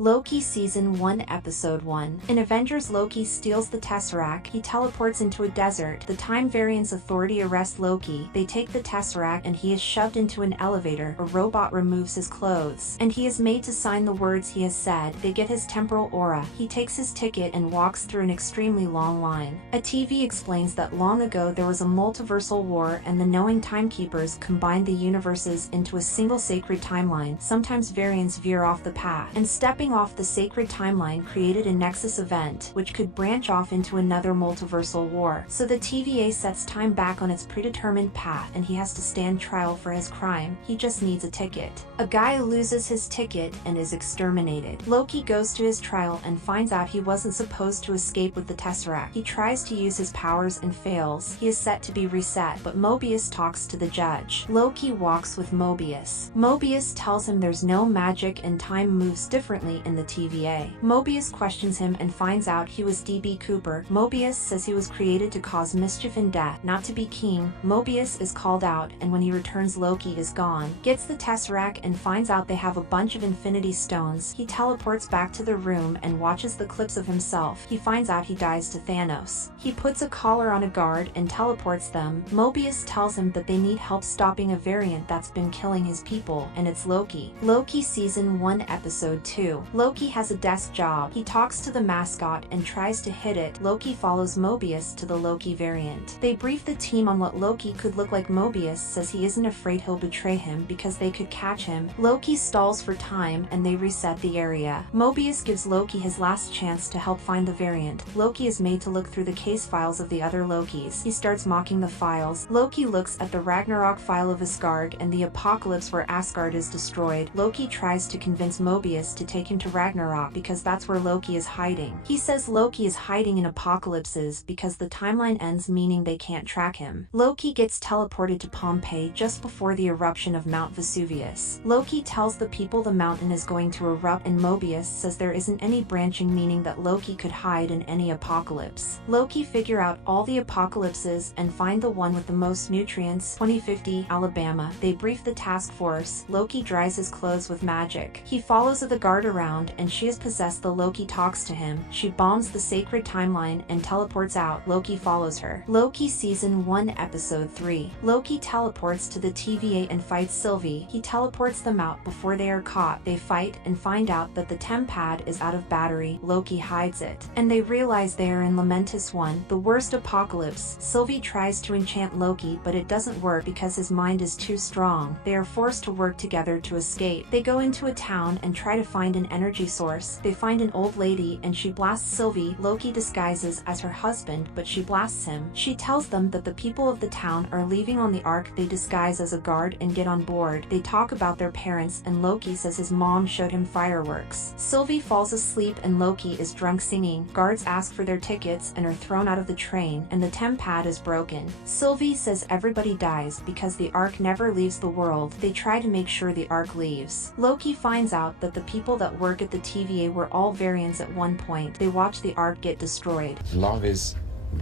Loki Season 1 Episode 1. In Avengers, Loki steals the Tesseract. He teleports into a desert. The Time Variance Authority arrests Loki. They take the Tesseract and he is shoved into an elevator. A robot removes his clothes, and he is made to sign the words he has said. They get his temporal aura. He takes his ticket and walks through an extremely long line. A TV explains that long ago there was a multiversal war and the knowing timekeepers combined the universes into a single sacred timeline. Sometimes variants veer off the path, and stepping off the sacred timeline created a nexus event, which could branch off into another multiversal war. So the TVA sets time back on its predetermined path and he has to stand trial for his crime. He just needs a ticket. A guy loses his ticket and is exterminated. Loki goes to his trial and finds out he wasn't supposed to escape with the Tesseract. He tries to use his powers and fails. He is set to be reset, but Mobius talks to the judge. Loki walks with Mobius. Mobius tells him there's no magic and time moves differently in the TVA. Mobius questions him and finds out he was D.B. Cooper. Mobius says he was created to cause mischief and death, not to be king. Mobius is called out, and when he returns, Loki is gone. Gets the Tesseract and finds out they have a bunch of Infinity Stones. He teleports back to the room and watches the clips of himself. He finds out he dies to Thanos. He puts a collar on a guard and teleports them. Mobius tells him that they need help stopping a variant that's been killing his people, and it's Loki. Loki Season 1 Episode 2. Loki has a desk job. He talks to the mascot and tries to hit it. Loki follows Mobius to the Loki variant. They brief the team on what Loki could look like. Mobius says he isn't afraid he'll betray him because they could catch him. Loki stalls for time and they reset the area. Mobius gives Loki his last chance to help find the variant. Loki is made to look through the case files of the other Lokis. He starts mocking the files. Loki looks at the Ragnarok file of Asgard and the apocalypse where Asgard is destroyed. Loki tries to convince Mobius to take him to Ragnarok because that's where Loki is hiding. He says Loki is hiding in apocalypses because the timeline ends, meaning they can't track him. Loki gets teleported to Pompeii just before the eruption of Mount Vesuvius. Loki tells the people the mountain is going to erupt, and Mobius says there isn't any branching, meaning that Loki could hide in any apocalypse. Loki figure out all the apocalypses and find the one with the most nutrients, 2050, Alabama. They brief the task force. Loki dries his clothes with magic. He follows the guard around and she is possessed. The Loki talks to him. She bombs the sacred timeline and teleports out. Loki follows her. Loki Season 1 Episode 3. Loki teleports to the TVA and fights Sylvie. He teleports them out before they are caught. They fight and find out that the TemPad is out of battery. Loki hides it, and they realize they are in Lamentus 1, the worst apocalypse. Sylvie tries to enchant Loki, but it doesn't work because his mind is too strong. They are forced to work together to escape. They go into a town and try to find an energy source. They find an old lady and she blasts Sylvie. Loki disguises as her husband, but she blasts him. She tells them that the people of the town are leaving on the Ark. They disguise as a guard and get on board. They talk about their parents and Loki says his mom showed him fireworks. Sylvie falls asleep and Loki is drunk singing. Guards ask for their tickets and are thrown out of the train, and the TemPad is broken. Sylvie says everybody dies because the Ark never leaves the world. They try to make sure the Ark leaves. Loki finds out that the people that work at the TVA were all variants at one point. They watch the Ark get destroyed.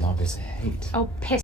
Love is hate. Oh, piss